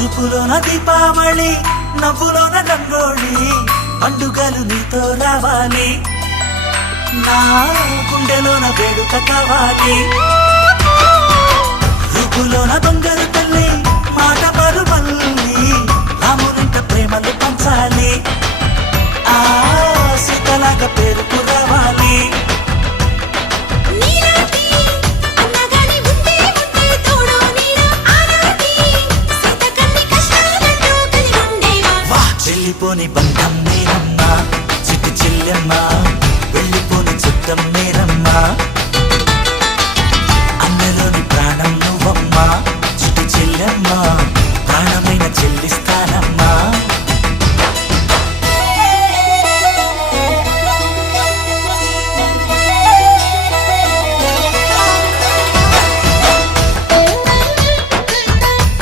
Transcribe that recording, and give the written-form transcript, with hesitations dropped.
చూపులోన దీపావళి నవ్వులోన రంగోళి పండుగలు నీతో రావాలి నా గుండెలోన వేడుక కావాలి రూపులోన దొంగలు తల్లి మాట పరుమల్లి రామునింట ప్రేమలు పంచాలి ఆ సీతలాగా పేరుకు రావాలి వెళ్ళిపోని బంధం మీరమ్మా చిట్టి చెల్లెమ్మ వెళ్ళిపోని చుట్టం మీరమ్మా అన్నలోని ప్రాణం నువ్వమ్మా చిట్టి చెల్లెమ్మ ప్రాణమైన చెల్లిస్తానమ్మా